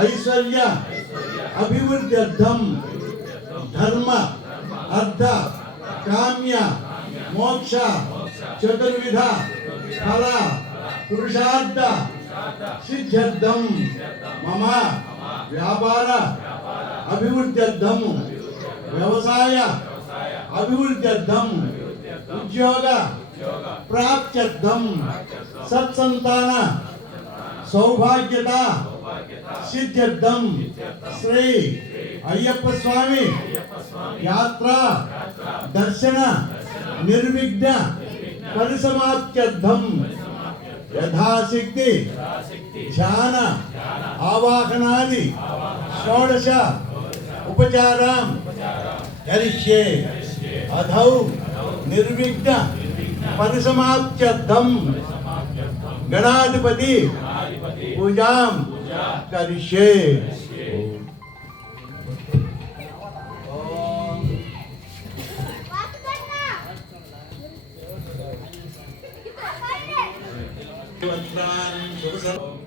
ऐश्वर्य, अभिवृद्धि अर्थम, धर्म, अर्थ, काम्य, मोक्ष, चतुर्विध, फल, पुरुषार्थ, सिद्ध्यर्थम, मम, व्यापार, अभिवृद्धि अर्थम, व्यवसाय, अभिवृद्धि अर्थम, उद्योग प्राप्त अर्थम सत्संतान, सौभाग्यता ಸಿದ್ಧಂ ಶ್ರೀ ಅಯ್ಯಪ್ಪ ಸ್ವಾಮಿ ಯಾತ್ರಾ ದರ್ಶನ ನಿರ್ವಿಘ್ನ ಪರಿಸಮಾತ್ಯರ್ಥಂ ಯಥಾಶಕ್ತಿ ಧ್ಯಾನ ಆವಾಹನಾದಿ ಷೋಡಶ उपचाराम करिष्ये अधौ निर्विघ्न परिसमाप्त्यर्थम गणाधिपति पूजाम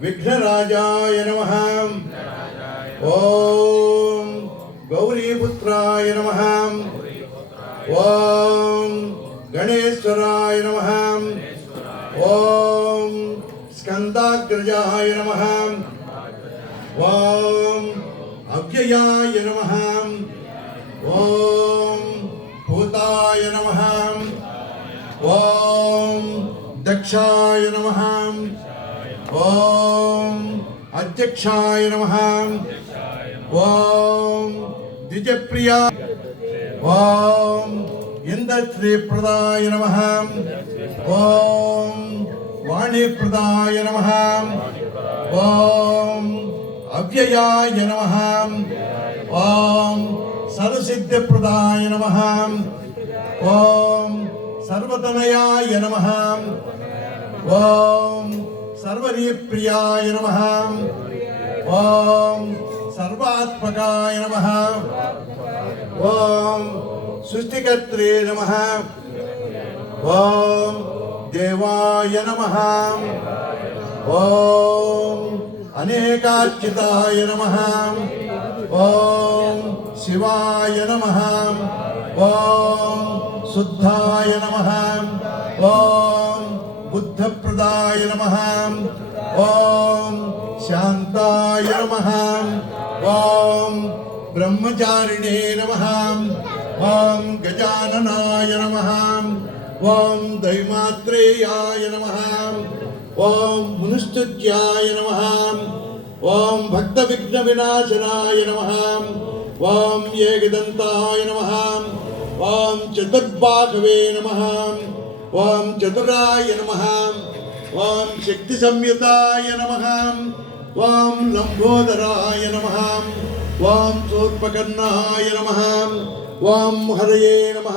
विघ्नराजा नम ओ ॐ गौरीपुत्राय नम ॐ गणेश्वराय नमः ॐ स्कन्दाग्रजाय ஓம் அவ்யயாய நமகம் ஓம் பூதாய நமகம் ஓம் தக்ஷாய நமகம் ஓம் அத்தியக்ஷாய நமகம் ஓம் திஜப்பிரியா. ஓம் இந்திரபிரதாய நமகம் ஓம் வாணிபிரதாய நமகம் ஓம் அவ்யயாய நமஹாம் ஓம் சரசித்த பிரதாய நமஹாம் ஓம் சர்வதனயாய நமஹாம் ஓம் சர்வரியப்பிரியாய நமஹாம் ஓம் சர்வாத்மகாய நமஹாம் ஓம் சுஷ்டிகத்ரே நமஹாம் ஓம் தேவாய நமஹாம் ஓம் అనేకార్చితాయ నమ. ఓం శివాయ నమ. ఓం శుద్ధాయ నమ. ఓం బుద్ధప్రదాయ నమ. ఓం శాంతాయ నమ. ఓం బ్రహ్మచారిణే నమ. ఓం గజాననాయ నమ. ఓం దైమాత్రేయాయ నమ. ఓం మునుస్తుత్యాయ నమ. ఓం భక్త విఘ్న వినాశనాయ నమ. ఓం ఏకదంతాయ నమ. ఓం చతుర్బాహవే నమ. ఓం చతురాయ నమ. ఓం శక్తి సంయుతాయ నమ. ఓం లంబోదరాయ నమ. ఓం శూర్పకర్ణాయ నమ. ఓం హరయే నమ.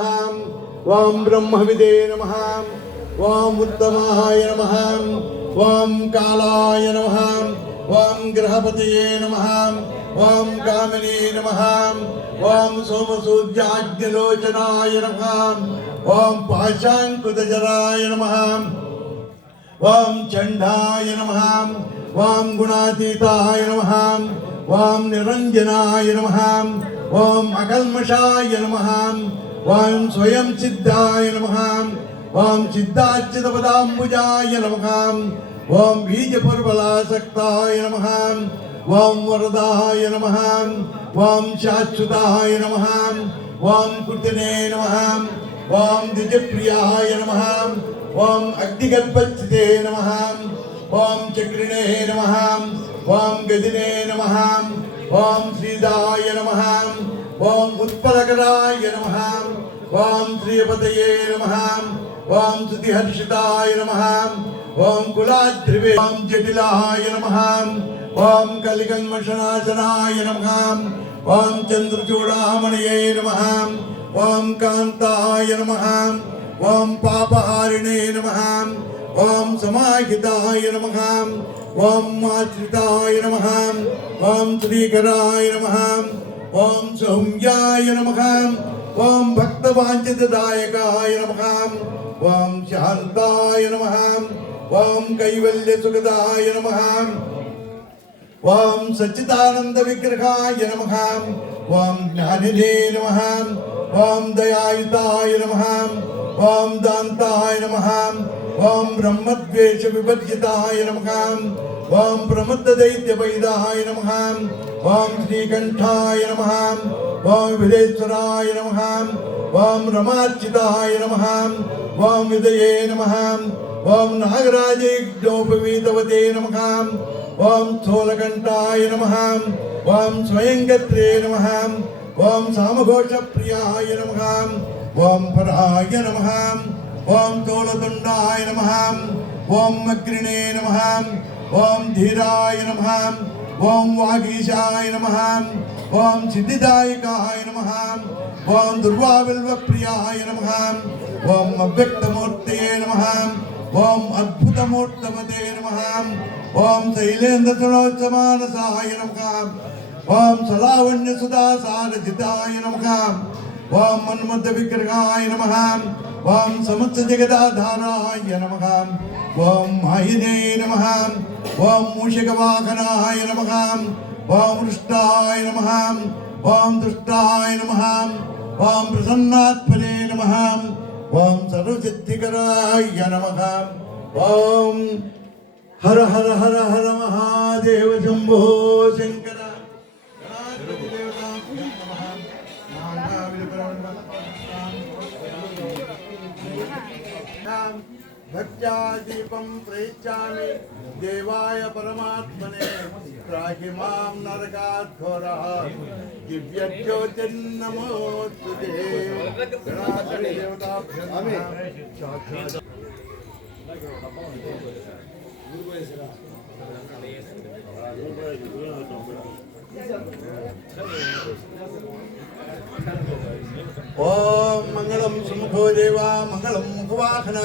ఓం బ్రహ్మవిదే నమ. ఓం ఉత్తమాయ నమ ఓం కాళాయ నమ ఓం గ్రహపతయే నమ ఓం కామినే నమ ఓం సోమసూర్యాగ్నిలోచనాయ నమ ఓం పాశాంకుతజరాయ నమ ఓం చండాయ నమ ఓం గుణాతీతాయ నమ ఓం నిరంజనాయ నమ ఓం అకల్మషాయ నమ ఓం స్వయం సిద్ధాయ నమ ஓம் சித்தாச்சிதபதாம்புஜாய நமகாம் ஓம் பீஜபர்வலாசக்தாய நமகாம் ஓம் வரதாய நமகாம் ஓம் சாச்சுதாய நமகாம் ஓம் குர்தனே நமகாம் ஓம் திஜப்பிரியாய நமகாம் ஓம் அக்னிகல்பச்சிதே நமகாம் ஓம் சக்ரிணே நமகாம் ஓம் கதினே நமகாம் ஓம் ஸ்ரீதாய நமகாம் ஓம் உத்பலகராய நமகாம் ஓம் ஸ்ரீபதையே நமகாம் ఓం శృతిహర్షితాయ నమ ఓం కులాద్రివే ఓం జటిలాయ నమ ఓం కలికల్మషనాశనాయ నమ ఓం చంద్రచూడామణయే నమ ఓం కాంతాయ నమ ఓం పాపహారిణే నమ ఓం సమాహితాయ నమ ఓం ఆశ్రితాయ నమ ఓం శ్రీకరాయ నమ ఓం సౌమ్యాయ నమ ఓం భక్తవాంఛితదాయకాయ నమ ஓம் சாந்தாய நம ஓம் கைவல்ய சுகதாய நம ஓம் சச்சிதானந்த விக்கிரகாய நம ஓம் ஞானினே நம ஓம் தயாயுதாய நம ஓம் தாந்தாய நம ஓம் பிரம்மத்வேஷ விபர்ஜிதாய நம ஓம் பிரமத்த தைத்திய வைதாய நம ஓம் ஸ்ரீகண்டாய நம ஓம் விதேஸ்வராய நம ஓம் ரமாச்சிதாய நம ఓం విదయే నమ ఓం నాగరాజోపవీతవతే నమ ఓం స్థూలకంఠాయ నమ ఓం స్వయంగత్రే నమ ఓం సామఘోష ప్రియాయ నమ ఓం పరాయ నమ ఓం తోలతుండాయ నమ ఓం అగ్రిణే నమ ఓం ధీరాయ నమ ఓం వాగీశాయ నమ ఓం సిద్ధిదాయకాయ నమ ఓం దుర్వావిల్వ ప్రియాయ నమ ఓం అవ్యక్తమూర్తయే నమ ఓం అద్భుతమూర్తమతే నమ ఓం శైలేంద్ర సునోత్సమానసాయ నమ ఓం సలావణ్య సుధా సారజితాయ నమ ఓం మన్మద విగ్రహాయ నమ ఓం సమస్త జగదాధారాయ నమ ఓం మాయినే నమ ఓం మూషికవాహనాయ నమ ఓం వృష్టాయ నమ ఓం దుష్టాయ నమ ఓం ప్రసన్నాత్మనే నమ. ఓం సర్వసిద్ధికరాయ నమ. ఓం హర హర హర హర మహాదేవ శంభో శంకర. గణాధిపతి भक्त्यादीपं प्रयच्छामि देवाय परमात्मने त्राहि माँ नरकाद्घोरः दिव्यज्योतिर्नमोऽस्तु ओम मंगलम सुमुखो देवा मंगलम मुखवाहना।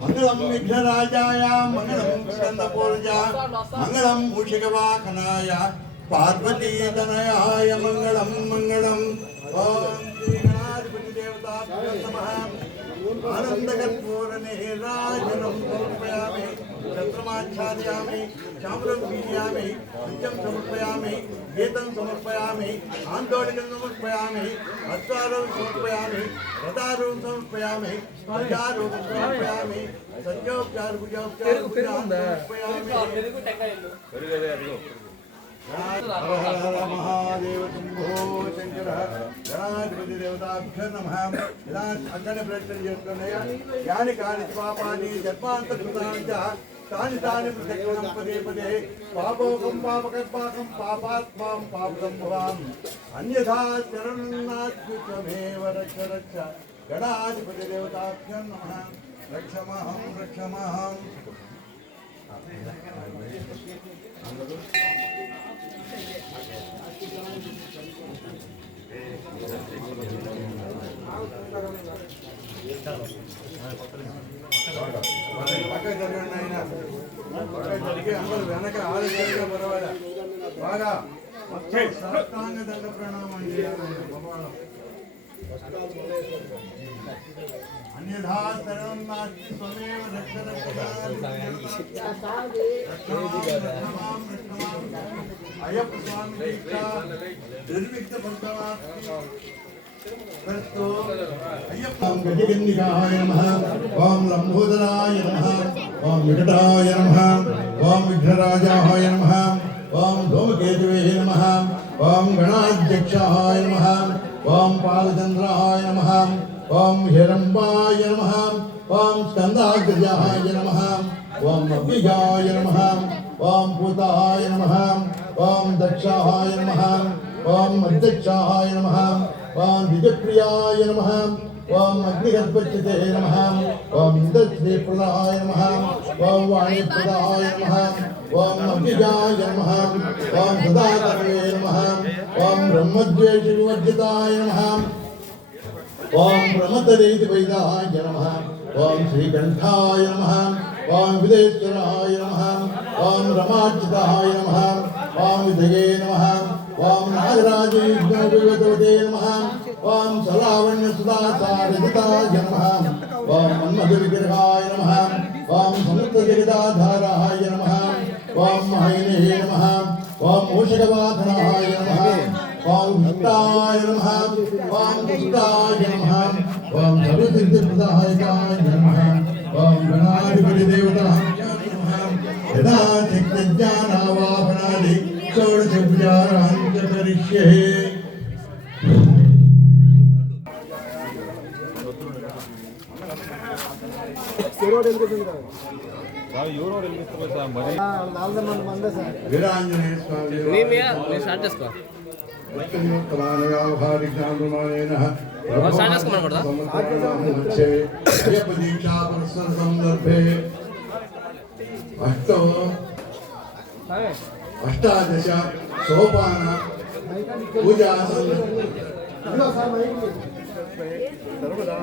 మంగళం విఘ్నరాజాయ మంగళం స్కందపూర్జ మంగళం భూషికవాహనాయ పార్వతీతనయాయ మంగళం మంగళం ఓం శ్రీ గణాధిపతి దేవతాభ్యో నమః आच्छादयामि चाम्रं पीडयामि नित्यं समर्पयामि, वेदं समर्पयामि आन्दोलिकं समर्पयामि हस्तारूपं समर्पयामि रदारूपं समर्पयामि स्पर्शारूपं समर्पयामि सत्योपचार पूजापचार समर्पयामि हर हर महादेव तुम्भो शंकर गणाधिपति देवताभ्य नमः यदा अखंड प्रयत्न यानि कानि पापानि जन्मान्तकृतानि च तानि तानि पृथक् पदे पदे पापोकं पापकर्पाकं पापात्मां पापकं भवाम् अन्यथा चरणन्नाद्युतमेव रक्ष रक्ष गणाधिपतिदेवताभ्यं नमः रक्षमहं रक्षमहम् Thank you. వెనక ఆలోచనగా పర్వాలే. బాగా మొత్తం దండ ప్రణామం చేయాలి భగవాన్ अन्यथा सर्वं नास्ति त्वमेव रक्ष अयं स्वामी निर्विघ्नपङ्कवां गजगन्निकाय नमः ॐ लम्बोदराय नमः ॐ विघ्नराजाय नमः ॐ धूमकेतवे नमः ॐ गणाध्यक्षाय नमः ఓం పాలచంద్రాయ నమ. ఓం హిరంబాయ నమ. ఓం స్కందాగ్రజాయ నమ. ఓం అవ్యయాయ నమ. ఓం పూతాయ నమ. ఓం దక్షాయ నమ. ఓం అధ్యక్షాయ నమ. ఓం ద్విజప్రియాయ నమ. ఓం అగ్నిగర్భచ్యతే నమ ఓం ఇంద్రశ్రీప్రదాయ నమ ఓం వాణిప్రదాయ నమ ఓం అభిజాయ నమ ఓం సదాకర్వే నమ ఓం బ్రహ్మద్వేష వివర్జితాయ నమ ఓం ప్రమదరీతి వైదాయ నమ ఓం శ్రీకంఠాయ నమ ఓం విదేశ్వరాయ నమ ఓం రమార్చితాయ నమ ఓం విధయే నమ ఓం నాగరాజీవతే నమ ओम ॐ सलावण्यसुदासारजिताय नमः। ॐ मन्मधुविग्रहाय नमः। ॐ समुद्रजगदाधाराय नमः। ओम महैनेः नमः। ॐ मूषकवाधनाय नमः। ओम भक्ताय नमः। ॐ भक्ताय नमः। ॐ सर्वसिद्धिप्रदायकाय नमः। ॐ गणाधिपतिदेवताय नमः। यदा शक्तिज्ञानावाभनादि षोडशविचारान् च करिष्ये। వీరాంజనేయ స్వామి నేను స్టార్ట్ చేసుకో స్టార్ట్ చేసుకోమనకూడదా? సందర్భే అష్టో అష్టాదశ సోపాన పూజా सर्वदा